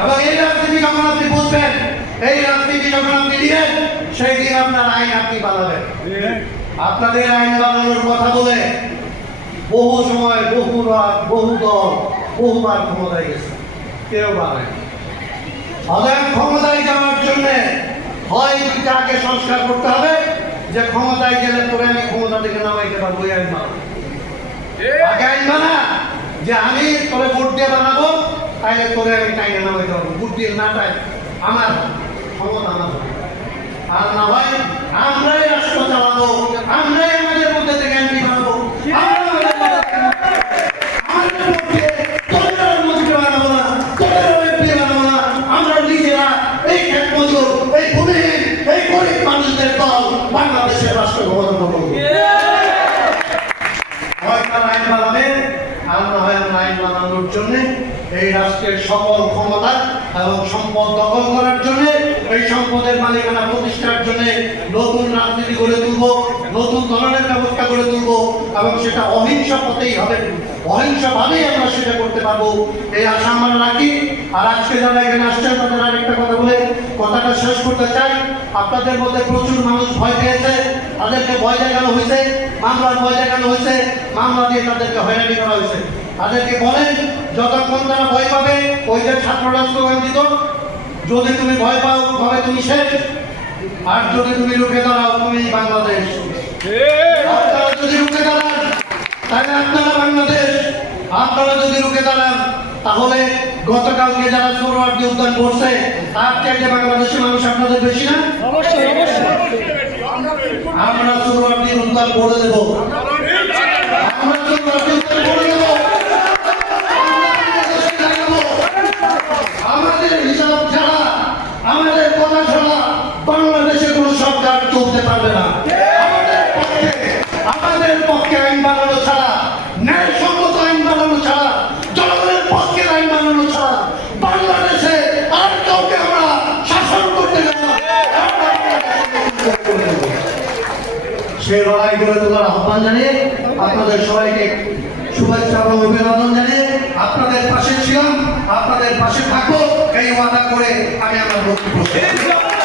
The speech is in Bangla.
এবং এই রাজনীতি যখন আপনি বুঝবেন, এই রাজনীতি যখন আপনি দিবেন সেই দিন আপনার আইন আপনি বানাবেন। আপনাদের আইন বানানোর কথা বলে বহু সময় বহু রাত বহু দল, বহুবার ক্ষমতায় গেছে। কেউ বানায় অতএব ক্ষমতায় যাওয়ার জন্য হয় তাকে সংস্কার করতে হবে, যে ক্ষমতায় গেলে তোরে আমি ক্ষমতা থেকে নামাইতে পারব আইন বানাবো। আগে আইন বানা, যে আমি তোরে ভোট দিয়ে বানাবো তাইলে তোরে আমি টাইনে নামাইতে পারব বুদ্ধি না টাই আমার ক্ষমতা আমার আর না ভাই আমরাই আইন বানানোর জন্য এই রাষ্ট্রের সকল ক্ষমতা এবং সম্পদ দখল করার জন্য, এই সম্পদের মালিকানা প্রতিষ্ঠার জন্য নতুন রাজনীতি গড়ে তুলব নতুন ধরনের ব্যবস্থা গড়ে তুলব এবং সেটা অহিংস পথেই হবে। অহিংসভাবেই আমরা সেটা করতে পারব। এই আশা আমরা রাখি। আর আজকে যারা এখানে আসছেন, তাদের আরেকটা কথা বলে কথাটা শেষ করতে চাই। আপনাদের মধ্যে প্রচুর মানুষ ভয় পেয়েছে। তাদেরকে ভয় দেখানো হয়েছে। মামলার ভয় দেখানো হয়েছে। মামলা দিয়ে তাদেরকে হয়রানি করা হয়েছে। তাদেরকে বলেন, যতক্ষণ তারা ভয় পাবে, ওই যে ছাত্ররা স্লোগান দিত, যদি তুমি ভয় পাও, তবে তুমি শেষ। আর যদি তুমি রুখে দাঁড়াও, তুমি বাংলাদেশ। তাহলে আপনারা বাংলাদেশ আপনারা যদি রুখে দাঁড়ান তাহলে গতকালকে যারা সৌরবাদী উদ্যান করছে তার চাইতে বাংলাদেশের মানুষ আপনাদের বেশি না? অবশ্যই অবশ্যই। আমরা সৌরবাদী উদ্যান করে দেব আমরা সৌরবাদী উদ্যান করে দেব আমাদের হিসাব ছাড়া আমাদের কথা ছাড়া বাংলাদেশে কোনো সরকার চলতে পারবে না আমাদের পক্ষে আমাদের পক্ষে আইন বানানো ছাড়া ন্যায়সঙ্গত আইন বানানো ছাড়া জনগণের পক্ষে আইন বানানো ছাড়া বাংলাদেশে আর কাউকে আমরা শাসন করতে দেব না আমরা বাংলাদেশকে করে দেব। সেই লড়াই করে তোলার আহ্বান জানিয়ে আপনাদের সবাইকে শুভেচ্ছা এবং অভিনন্দন জানিয়ে আপনাদের পাশে ছিলাম, আপনাদের পাশে থাকো এই ওয়াদা করে আমি আমার বক্তব্য।